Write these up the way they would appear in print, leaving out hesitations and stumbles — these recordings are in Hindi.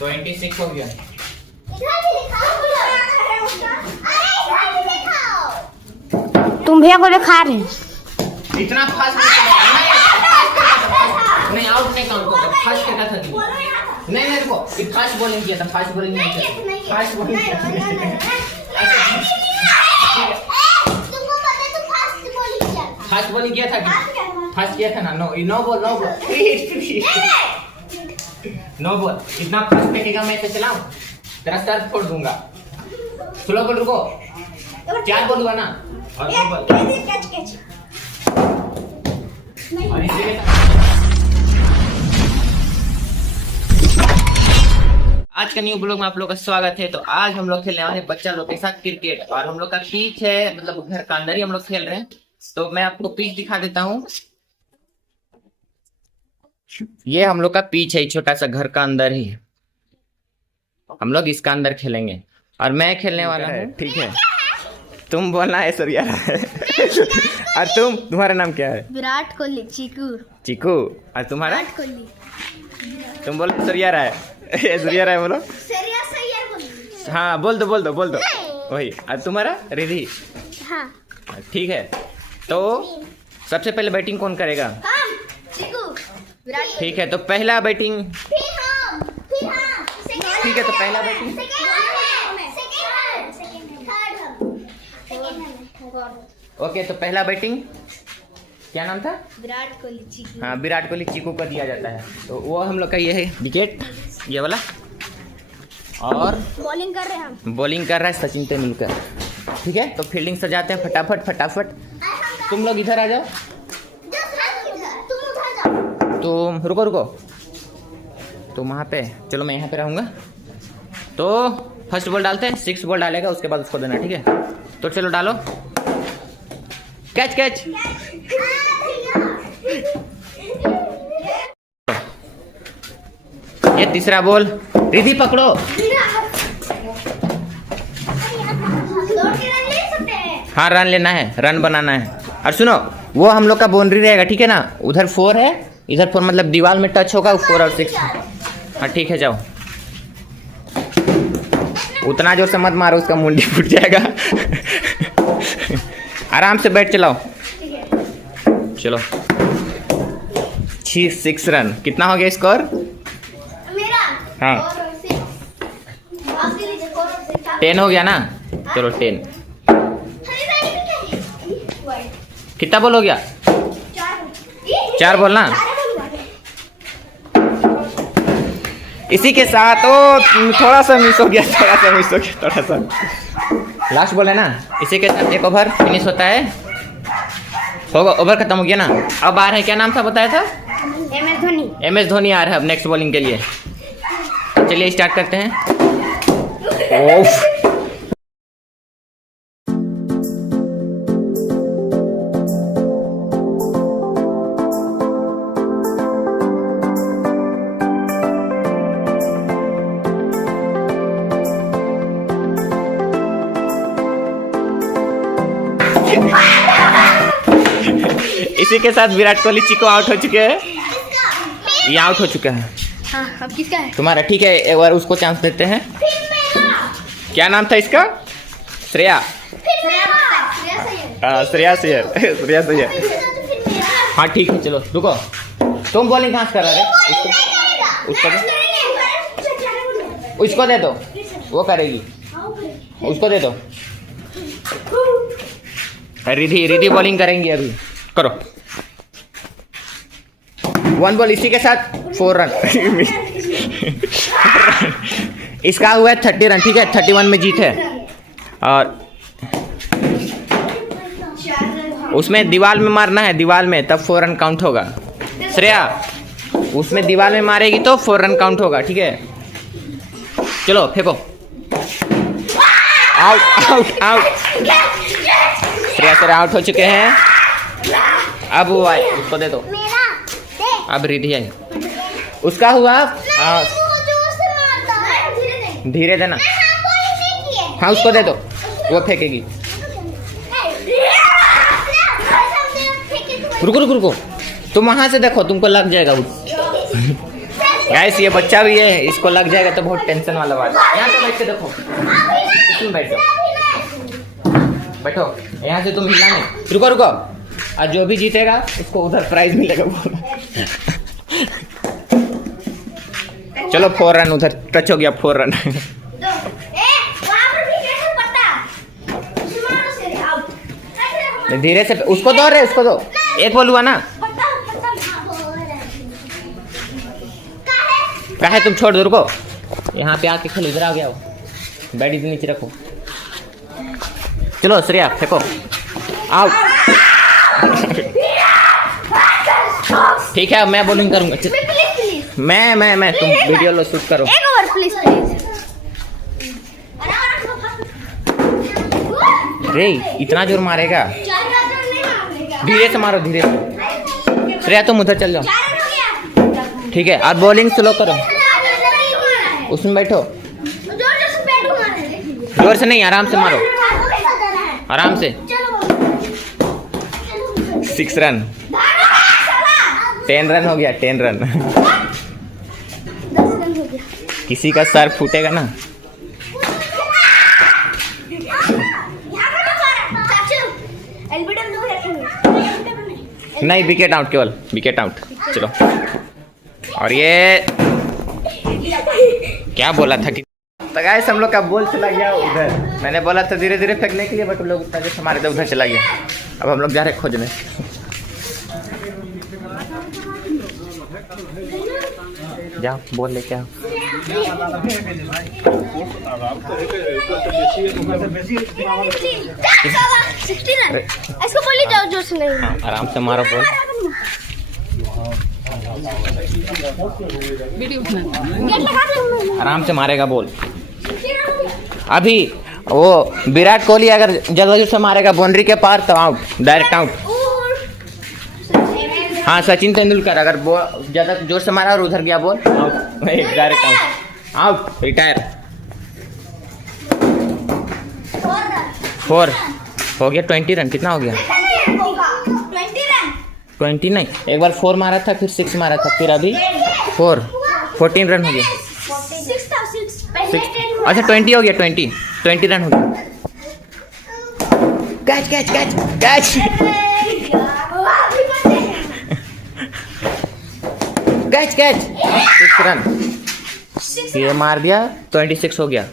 26 हो गया। तुम भैया को खा रहे इतना फास्ट नहीं, आउट नहीं काउंट होगा। फास्ट क्या था नहीं मेरे को फास्ट बॉलिंग किया था, फास्ट बॉलिंग नहीं किया, फास्ट बॉलिंग किया था। फास्ट बॉलिंग किया था, फास्ट किया था ना। No no ball, no ball, no ball. इतना फास्ट फेंकेगा मैं तो चलाऊं, तेरा सर फोड़ दूंगा। स्लो बॉल, रुको, 4 बॉल हुआ ना और 2 बॉल। और इसी के साथ आज का न्यू ब्लॉग में आप लोग का स्वागत है। तो आज हम लोग खेलने वाले हैं बच्चा लोग के साथ क्रिकेट, और हम लोग का पिच है, मतलब घर का अंदर ही हम लोग खेल रहे हैं। तो मैं आपको पिच दिखा देता हूँ। ये हम लोग का पिच है, छोटा सा घर का अंदर ही हम लोग इसका अंदर खेलेंगे, और मैं खेलने वाला हूँ। ठीक है, तुम बोलना है सर यार। और तुम्हारा नाम क्या है? विराट कोहली। चीकू। चीकू। और तुम्हारा? विराट कोहली। तुम बोलो सूर्या राय। सूर्या राय बोलो। हाँ बोल दो वही। और तुम्हारा? रिधि। हाँ। ठीक है, तो सबसे पहले बैटिंग कौन करेगा? चीकू। विराट। ठीक है, तो पहला बैटिंग। ठीक है, तो पहला बैटिंग। ओके, तो पहला बैटिंग क्या नाम था? विराट कोहली। चीकू। हाँ, विराट कोहली चीकू को दिया जाता है। तो वो हम लोग का ये है विकेट, ये वाला। और बॉलिंग कर रहे हैं हम। बॉलिंग कर रहा है सचिन तेंदुलकर। ठीक है, तो फील्डिंग सजाते हैं फटाफट। तुम लोग इधर आ जाओ। तुम रुको। तो वहाँ पे चलो, मैं यहाँ पे रहूँगा। तो फर्स्ट बॉल डालते हैं, 6 बॉल डालेगा, उसके बाद उसको देना। ठीक है, तो चलो डालो। कैच। ये तीसरा बॉल, रिधि पकड़ो। हाँ, रन लेना है, रन बनाना है। और सुनो, वो हम लोग का बाउंड्री रहेगा, ठीक है ना? उधर 4 है, इधर 4, मतलब दीवार में टच होगा 4 और 6। हाँ ठीक है, जाओ। उतना जोर से मत मारो, उसका मुंडी फूट जाएगा। आराम से बैट चलाओ। चलो, 6 रन। कितना हो गया स्कोर? हाँ 10 हो गया ना? चलो 10। कितना बॉल हो गया? 4 बॉल ना? इसी के साथ थोड़ा सा मिस हो गया। लास्ट बॉल है ना? इसी के साथ एक ओवर फिनिश होता है। होगा, ओवर खत्म हो गया ना? अब आ रहे हैं, क्या नाम था बताया था? MS धोनी आ रहा है अब नेक्स्ट बॉलिंग के लिए। चलिए स्टार्ट करते हैं। इसी के साथ विराट कोहली चीकू आउट हो चुके हैं। ये आउट हो चुका है। हाँ, अब किसका है? तुम्हारा। ठीक है, एक बार उसको चांस देते हैं। क्या नाम था इसका? श्रेया सैयद। हाँ ठीक है, चलो रुको। तुम बॉलिंग कहाँ से कर रहे? उसको दे दो, वो करेगी। उसको दे दो। रिधि बॉलिंग करेंगी अभी। करो 1 बॉल। इसी के साथ 4 रन। इसका हुआ है 30 रन। ठीक है, 31 में जीत है। और उसमें दीवार में मारना है, दीवार में, तब 4 रन काउंट होगा। श्रेया, उसमें दीवार में मारेगी तो 4 रन काउंट होगा। ठीक है, चलो फेंको। आउट। श्रेया सर आउट हो चुके हैं। अब वो आए, उसको दे दो। अब रिधि आई, उसका हुआ। धीरे देना। हाँ, उसको दे दो, वो फेंकेगी। रुको, तुम वहां से देखो, तुमको लग जाएगा। गाइस ये बच्चा भी है, इसको लग जाएगा तो बहुत टेंशन वाला बात है। यहाँ पे बैठ के देखो, तुम बैठो बैठो, यहाँ से तुम हिलना नहीं, रुको रुको। और जो भी जीतेगा उसको उधर प्राइज मिलेगा। चलो 4 रन उधर टच हो गया, 4 रन। धीरे से उसको दो रे, उसको दो, एक बॉल हुआ ना। कहा है तुम छोड़ दो, रुको। यहाँ पे आके खेलो, इधर आ गया हो, बैट इधर नीचे रखो। चलो श्रेया फेंको, आउट। ठीक है मैं बॉलिंग करूंगा। मैं तुम वीडियो लो, शूट करो। एक ओवर प्लीज प्लीज। रे इतना जोर मारेगा, धीरे से मारो, धीरे से। श्रेया तुम उधर चल जाओ, ठीक है। और बॉलिंग स्लो करो, उसमें बैठो। जोर से नहीं, आराम से मारो, आराम से। 6 रन, 10 रन हो गया, 10 रन। किसी का सर फूटेगा ना। नहीं, विकेट आउट, केवल विकेट आउट। चलो, और ये क्या बोला था कि तो गाइस हम लोग का बॉल चला गया उधर। मैंने बोला था धीरे धीरे फेंकने के लिए, बट लोग उतना जैसे हमारे उधर चला गया। अब हम लोग जा रहे खोजने। जाओ बॉल लेके आओ। इसको बोली जाओ जोर से। नहीं हाँ, आराम से मारो बॉल। आराम से मारेगा बॉल। अभी वो विराट कोहली अगर जगह से मारेगा बाउंड्री के पार तो आउट, डायरेक्ट आउट। हाँ सचिन तेंदुलकर अगर ज्यादा जोर से मारा और उधर गया ball, out, direct out, out, retire. 4 हो गया। 20 रन कितना हो गया? 20 नहीं, एक बार 4 मारा था, फिर 6 मारा था, फिर अभी 14 रन हो गया। 6 अच्छा 20 हो गया, 20 रन हो गया। Catch catch catch catch catch catch 6 run. ये मार दिया, 26 हो गया।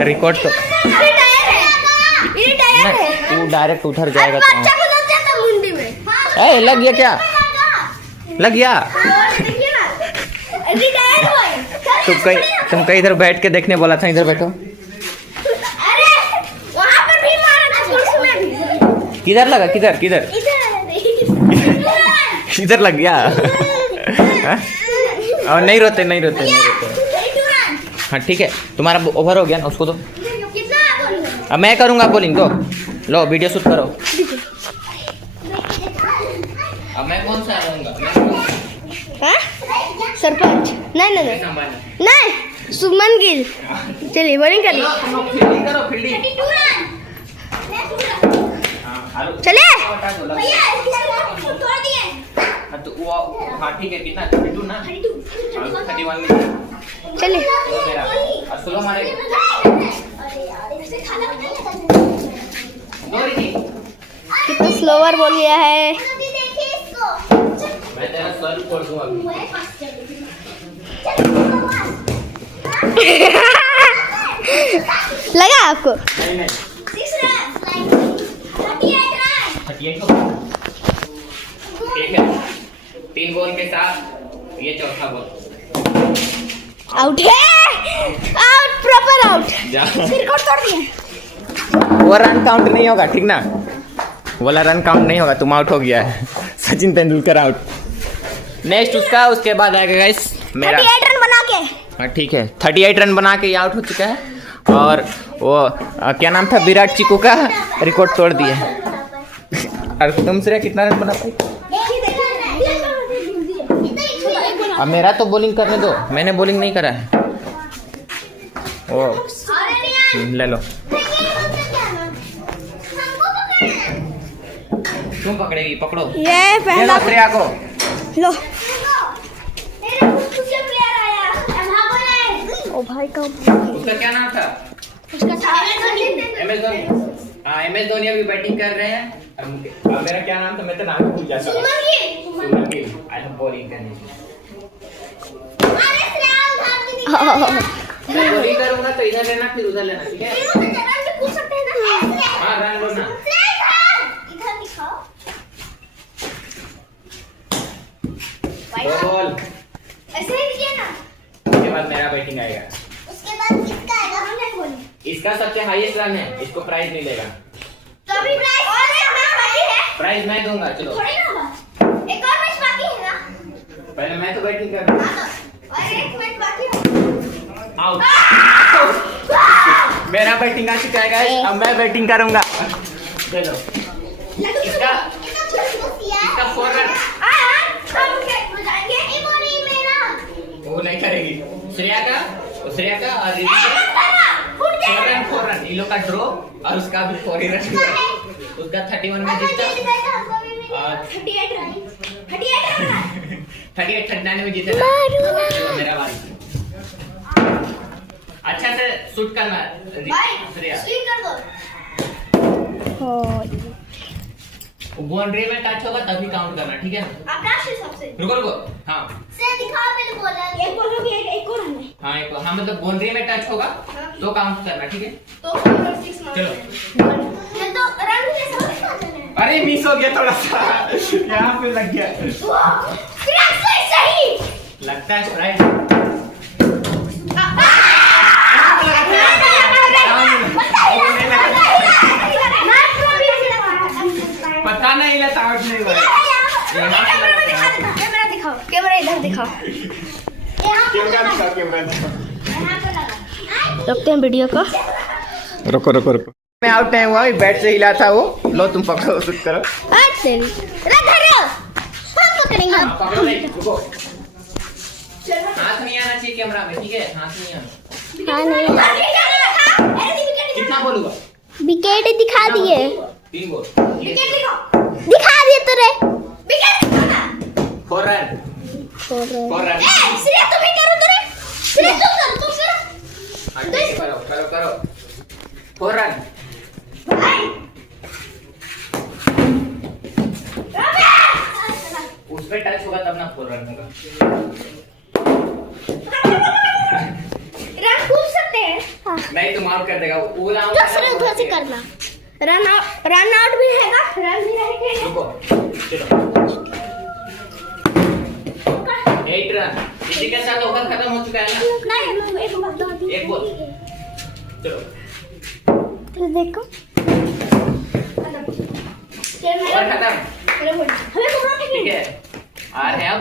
रिकॉर्ड तो तू डायरेक्ट उधर जाएगा तो ए, लग गया क्या? लग गया। तुम कहीं इधर बैठ के देखने बोला था, इधर बैठो। किधर लगा? किधर इधर लग गया। और नहीं रोते। हाँ ठीक है, तुम्हारा ओवर हो गया ना, उसको दो। अब मैं करूँगा बॉलिंग, दो लो, वीडियो शूट करो। अब मैं कौन सा रहूँगा? सरपंच नहीं, सुमन गिल। चलिए बॉलिंग करिए, चलिए। हाँ ठीक है, कितना 32 ना, 31 चलिए। स्लो मारेगा। कितना स्लोवर बोल गया है। मैं तेरा सर फोड़ दूंगा अभी। लगा आपको? नहीं 38 ठीक है। 3 बॉल के साथ ये चौथा बॉल आउट है, आउट, प्रॉपर आउट। रिकॉर्ड तोड़ दिया। वो रन काउंट नहीं होगा, ठीक ना? वाला रन काउंट नहीं होगा, तुम आउट हो गया है। सचिन तेंदुलकर आउट। नेक्स्ट उसके बाद आएगा गाइस मेरा 38 रन बना के। हाँ ठीक है, 38 रन बना के ये आउट हो चुका है। और वो क्या नाम था, विराट चिकू का रिकॉर्ड तोड़ दिया। और तुम श्रेया कितना रन बना पाई? अब मेरा तो बॉलिंग करने दो, मैंने बॉलिंग नहीं करा है। ओ ले लो। तुम पकड़ेगी, पकड़ो। ये दे पहला दो श्रेया को। लो। ओ भाई का उसका क्या नाम था? उसका MS धोनी। हाँ, MS धोनी अभी बैटिंग कर रहे हैं। अब मेरा क्या नाम था? मैं तो नाम ही भूल जाता हूँ। सुमन गिल। आज हम बॉलिंग करने। मैं बॉलिंग करूंगा तो इधर लेना, फिर उधर लेना, ठीक है? हाँ, रन बोलना। बॉल। ऐसे ही किया ना। उसके बाद मेरा बैटिंग आएगा। उसके बाद किसका आएगा? हम नहीं बोले। इसका सबसे हाईएस्ट रन है, इसको प्राइज मिलेगा। तो अभी प्राइज और एक मैच बाकी है। प्राइज मैं दूंगा, चलो। थोड़ी ना होगा। एक और मैच बाकी है ना। पहले मैं तो बैटिंग कर रहा हूँ। और एक मैच बाकी है। आउट। मेरा बैटिंग आ चुका है गाइस, अब मैं बैटिंग करूंगा। चलो। इसका 4 रन। वो नहीं करेगी। श्रेया का और रिद्धि का 4 रन इन लोग का ड्रॉ, और उसका भी 4 ही रन हुआ। उसका 31 में जीता और 39 में जीता। चलो मेरा बारी। अच्छा से शूट करना श्रेया। बाउंड्री में टच होगा तभी काउंट करना, ठीक है? रुको रुको। हाँ हाँ, एक हाँ, मतलब बाउंड्री में टच होगा तो काउंट करना, ठीक है? चलो। अरे मिस हो गया थोड़ा सा, यहाँ पे लग गया। लगता है स्ट्राइक। पता नहीं लगा, आउट नहीं हुआ। कैमरा इधर दिखाओ। रखते हैं वीडियो को। रुको। मैं आउट नहीं हुआ, बैट से हिला था वो। लो तुम पकड़ो, शूट करो। पकड़ो नहीं, रुको। हाथ नहीं आना चाहिए कैमरा में, ठीक है? हाथ नहीं आना। हाँ नहीं। कितना बोलूंगा? विकेट दिखा दिए। 3 बॉल। दिखा दिए तेरे। 4 रन। 4 रन। श्रेया तुम ही करो तेरे। श्रेया तुम करो। हाँ, ठीक है, करो। 4 रन। उस पे टच होगा तब ना 4 रन होगा। रन कूद सकते हैं। हाँ। नहीं तुम आउट कर देगा वो। उधर से करना। रन आउट भी हैगा, रन भी रहेगा। रुको, चलो। 8 रन। इसी के साथ ओवर खत्म हो चुका है ना? नहीं, एक बॉल। चलो। तो देखो। ओवर खत्म, ठीक है? आ रहे हैं अब।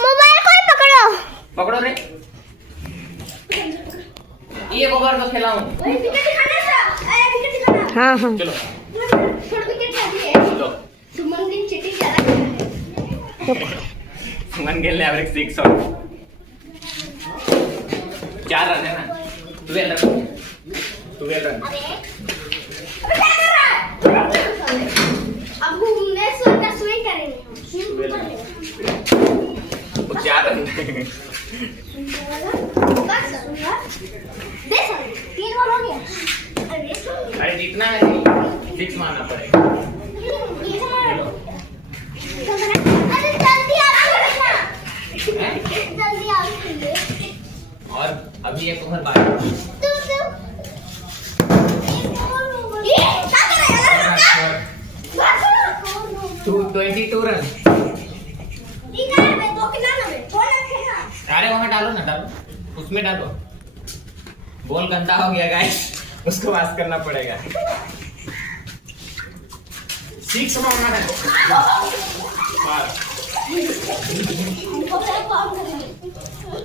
मोबाइल को पकड़ो। पकड़ो रे। ये ओवर को खिलाऊं। हाँ। चलो। सुमन गिल ने एवरेज 6 और 4 रन है ना? 12 रन। अब घूमने का स्विंग करेंगे। 4 रन। 3 बॉल हो गया। अरे जितना है 6 मारना पड़ेगा। अरे जल्दी आओ। और अभी एक ओवर बाकी। 22 रन। अरे वहाँ डालो ना, डालो उसमें डालो। बॉल गंदा हो गया गाइस, उसको वॉश करना पड़ेगा। 6 मारना है।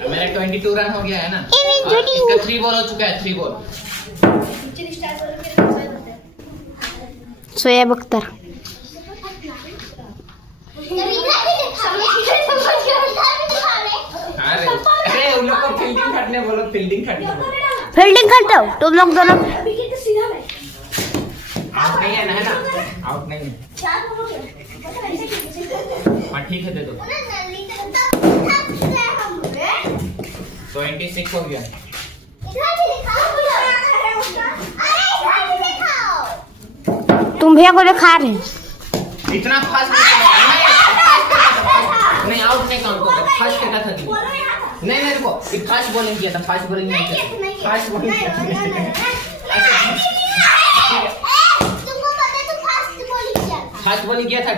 मेरा 22 रन हो गया है ना? इसका 3 बॉल हो चुका है, 3 बॉल। शोएब अख्तर। अरे उन लोग को फील्डिंग करने बोलो, फील्डिंग करने बोलो। फील्डिंग करते हो तुम लोग दोनों। आउट नहीं है। चार हो गया पता ऐसे कैसे हाँ ठीक है, दे दो। 26 हो गया। तुम भैया को दिखा रहे इतना फास्ट नहीं, आउट नहीं काउंट होगा। फास्ट क्या था तुम? नहीं नहीं रुको, फास्ट बॉलिंग किया था, फास्ट बॉलिंग नहीं किया, फास्ट बॉलिंग किया था। फास्ट बॉलिंग किया था,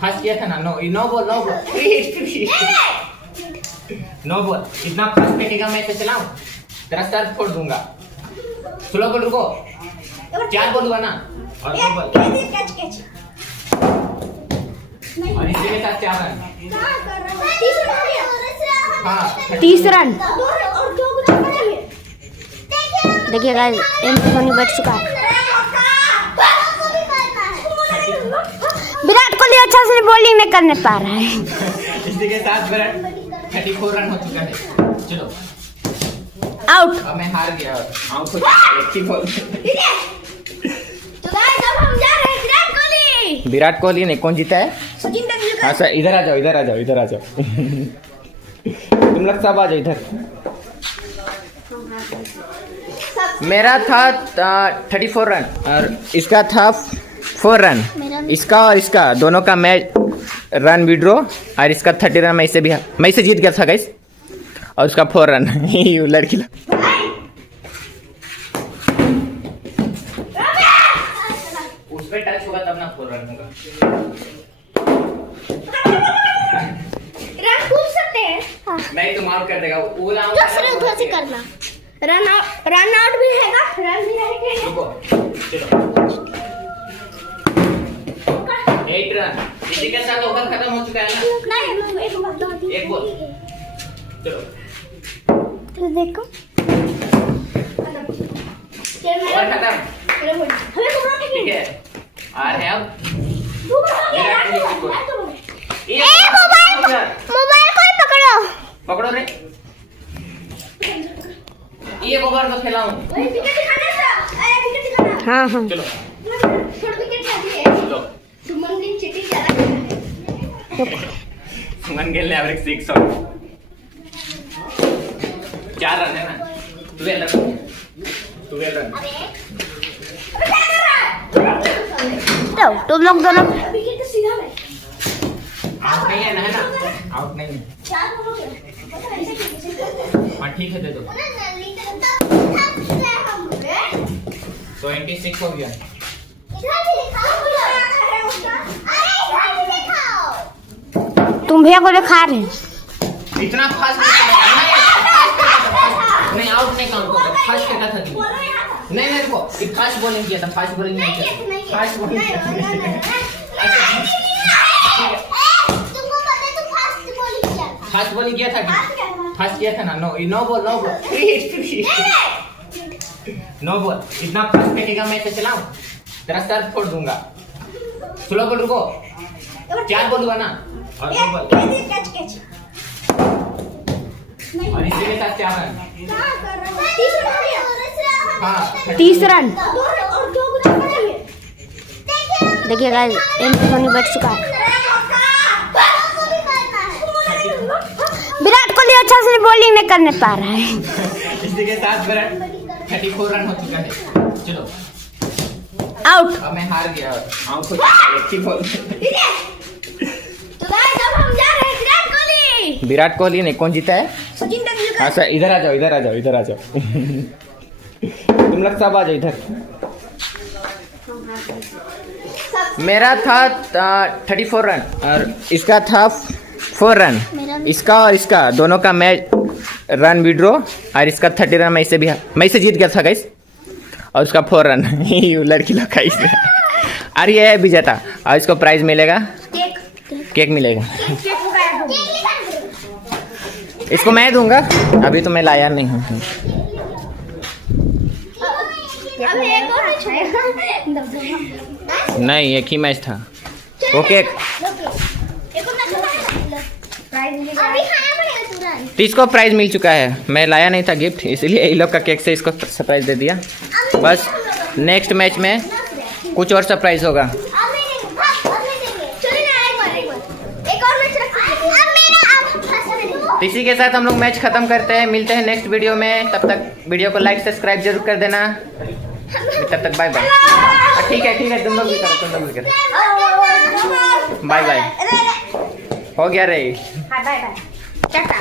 फास्ट किया था ना। No no ball, no ball, no ball. इतना फास्ट फेंकेगा मैं तो चलाऊं, तेरा सर फोड़ दूंगा। स्लो बॉल, रुको। 4 बॉल हुआ ना, और 2 बॉल, और इसी के साथ 4 रन। हाँ 30 रन। देखिए गाइस, एम धोनी बैठ चुका है। विराट कोहली अच्छा से बॉलिंग नहीं करने पा रहा है। इसी के साथ विराट 34 रन हो चुका है। चलो आउट। अब मैं हार गया। आउट हो विराट कोहली नहीं, कौन जीता है? सचिन तेंदुलकर। हाँ सर, इधर आ जाओ, इधर आ जाओ, इधर आ जाओ। तुम लोग सब आ जाओ इधर। मेरा था 34 रन और इसका था 4 रन। इसका और इसका दोनों का मैच रन विड्रॉ, और इसका 30 रन मैं इसे जीत गया था गाइस, और उसका 4 रन। लड़की लोग उस पे टच होगा तब ना 4 रन होगा। रन कूद सकते हैं। नहीं तुम आउट कर देगा वो। उधर से करना। रन आउट भी हैगा, रन भी रहेंगे। रुको, चलो 8 रन। इसी के साथ ओवर खत्म हो चुका है ना। नहीं, एक बॉल। चलो तो देखो ओवर खत्म, ठीक है। और है अब मोबाइल को पकड़ो। पकड़ो रे, ये ओवर को खिलाऊं। हाँ हाँ चलो सुमन गिल ने एवरेज 6 और 4 रन है ना। 12 रन। तुम लोग दोनों आउट नहीं है ना, आउट नहीं है। हाँ ठीक है, दे दो। 26 हो गया। तुम भैया को दिखा रहे इतना फास्ट नहीं, आउट नहीं काउंट होगा। फास्ट क्या था तुम? नहीं नहीं रुको, फास्ट बॉलिंग किया था, फास्ट बॉलिंग नहीं किया, फास्ट बॉलिंग किया था। फास्ट बॉलिंग किया था, फास्ट किया था ना। No no ball, no ball, no ball. इतना फास्ट फेंकेगा मैं तो चलाऊं, तेरा सर फोड़ दूंगा। स्लो बॉल, रुको। 4 बॉल हुआ ना, और 2 बॉल, और इसी के साथ 4 रन। हाँ 30 रन। देखिए गाइस, एम धोनी बैठ चुका है। विराट कोहली अच्छा से बॉलिंग नहीं करने पा रहा है। इसी के साथ विराट 34 रन हो चुका है। चलो आउट। अब मैं हार गया। आउट हो विराट कोहली नहीं, कौन जीता है? सचिन तेंदुलकर। हाँ सर, इधर आ जाओ, इधर आ जाओ, इधर आ जाओ। तुम लोग सब आ जाओ इधर। मेरा था 34 रन और इसका था 4 रन। इसका और इसका दोनों का मैच रन विड्रॉ, और इसका 30 रन मैं इसे जीत गया था गाइस, और उसका 4 रन। लड़की लोग खाई से। और ये है विजेता, और इसको प्राइज मिलेगा, केक मिलेगा। इसको मैं दूंगा, अभी तो मैं लाया नहीं हूँ। नहीं, एक ही मैच था। ओके, तो इसको प्राइज मिल चुका है। मैं लाया नहीं था गिफ्ट, इसलिए ये लोग का केक से इसको सरप्राइज दे दिया। बस नेक्स्ट मैच में कुछ और सरप्राइज होगा। तो इसी के साथ हम लोग मैच खत्म करते हैं, मिलते हैं नेक्स्ट वीडियो में। तब तक वीडियो को लाइक सब्सक्राइब जरूर कर देना। तब तक बाय बाय। ठीक है तुम लोग भी करो। Bye bye. हो गया रे। Bye bye Tata.